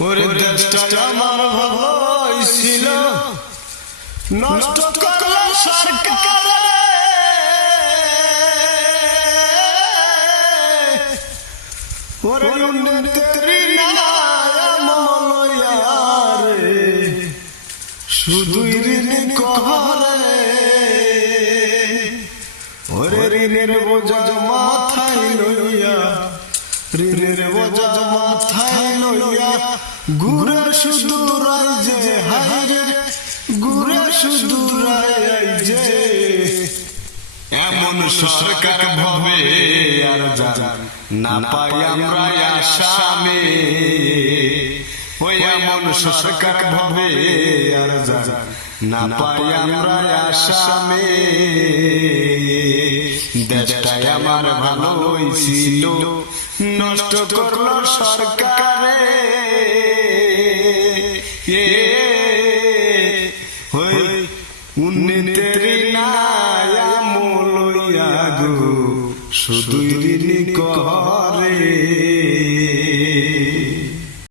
ওরে দেশটা আমার ভালোই ছিল, নষ্ট করল সরকার। ওরে উন্নতি মলয়ারে শুধুই ঋণ কহরে। ওরে ঋণের বোঝা মাথায় লইয়া, ঋণের বোঝা মাথায় লইয়া ঘুরে শুধু রাইজে হাইরে, ঘুরে শুধু রাইজে। এমন সরকার ভাবে আর জান না পাই আমরা আসামে। ওই এমন সরকার ভাবে আর জান না পাই আমরা আসামে। দেশটাই আমার ভালোই ছিল, নষ্ট করলো সরকারে। উন্নতির নায়া মলয়া গো শুধুই ঋণ করে।